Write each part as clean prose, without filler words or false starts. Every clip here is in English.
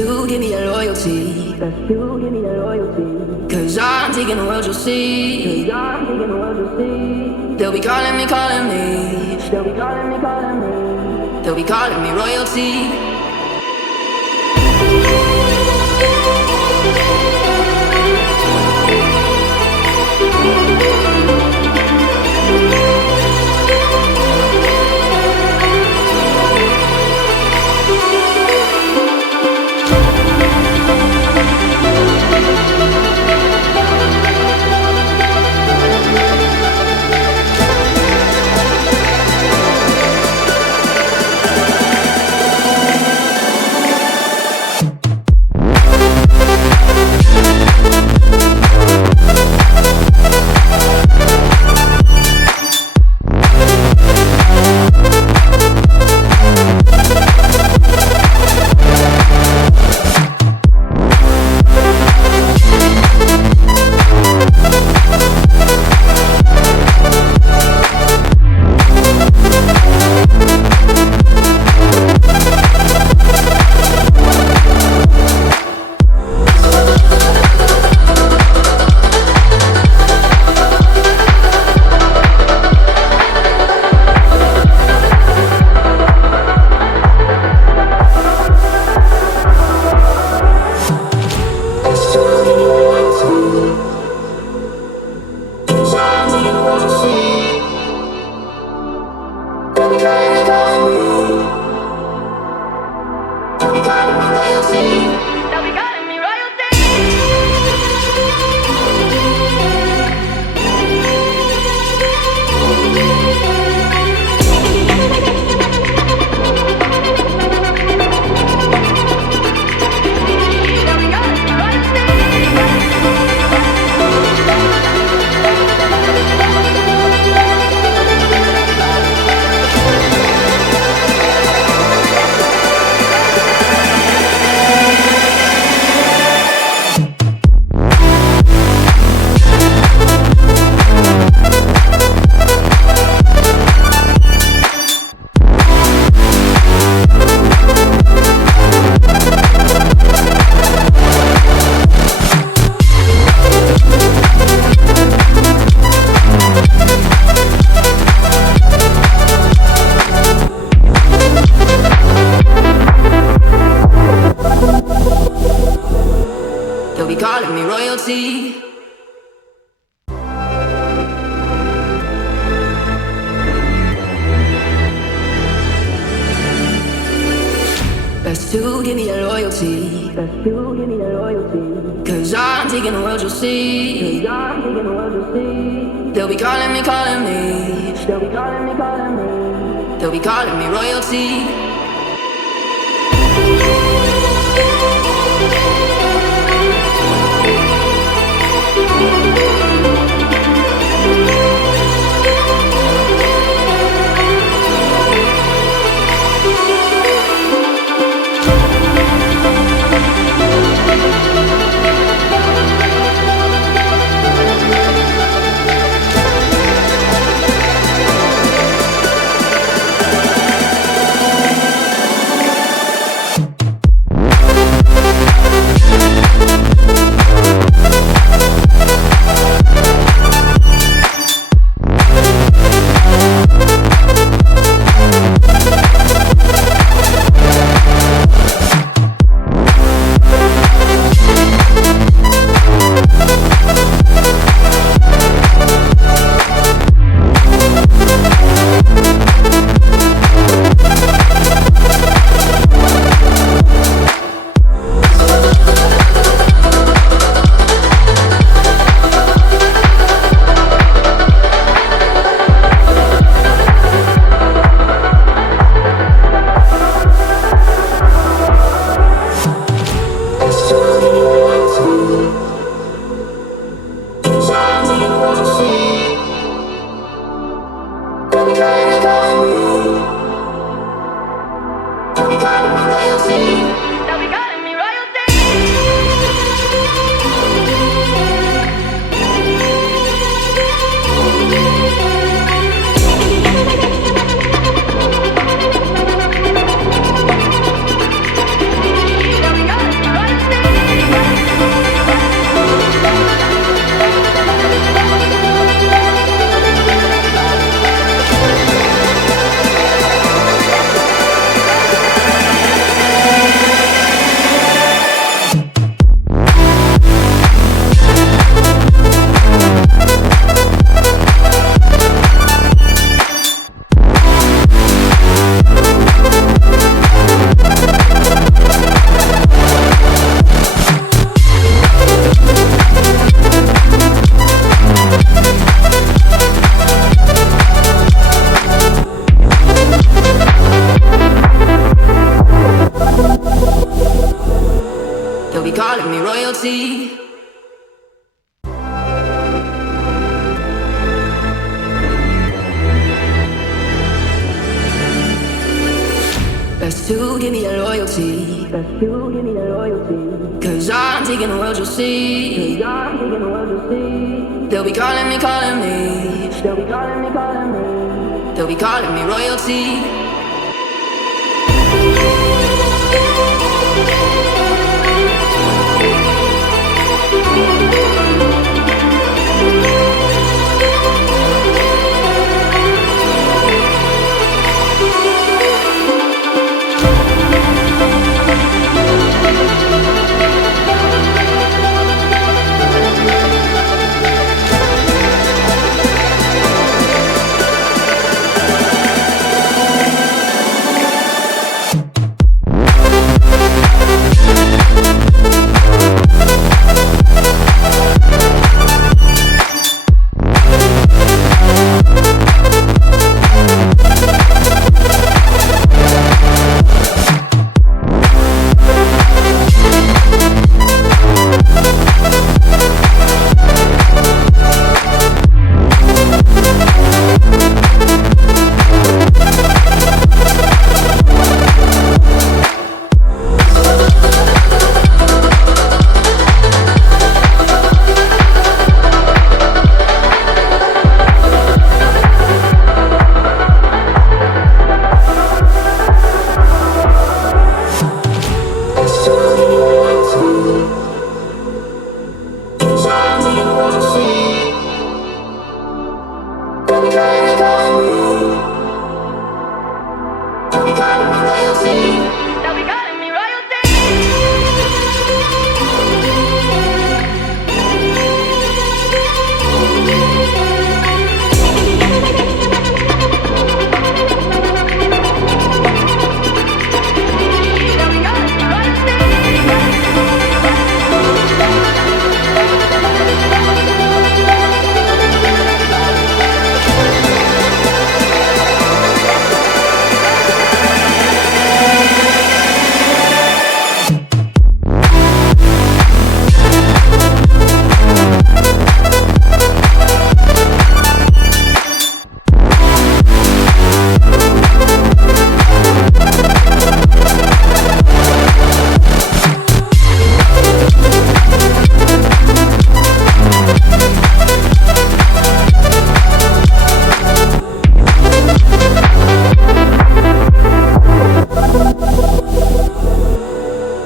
to give me your loyalty. Best to give me your loyalty. Cause I'm taking the world, you'll see. Cause I'm taking the world, you'll see. They'll be calling me, calling me. They'll be calling me, calling me. They'll be calling me royalty. They'll be calling me royalty. Best to give me your loyalty. Best to give me your loyalty. Cause I'm taking the world, you'll see. Cause I'm taking the world, you'll see. They'll be calling me, calling me. They'll be calling me, calling me. They'll be calling me royalty. royalty. Best to give me that loyalty. Best to give me that loyalty. Cause I'm taking the world, you'll see. Cause I'm taking the world, you'll see. They'll be calling me, calling me. They'll be calling me, calling me. They'll be calling me royalty.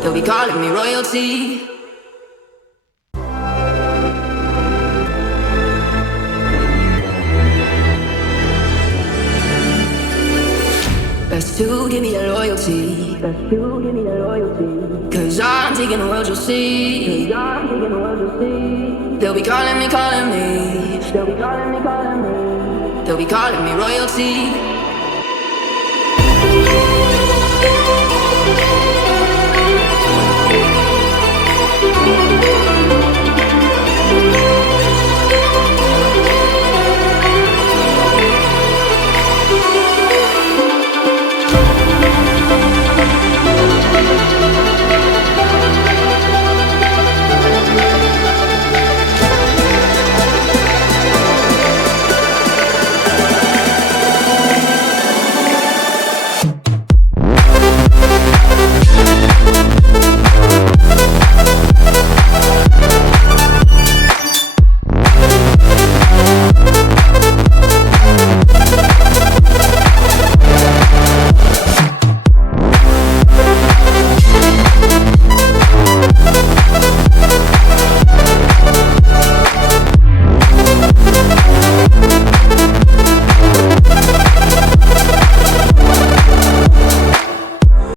They'll be calling me royalty. Best to give me that loyalty. Best to give me that loyalty. Cause I'm taking the world, you'll see. Cause I'm taking the world, you'll see. They'll be calling me, calling me. They'll be calling me, calling me. They'll be calling me royalty.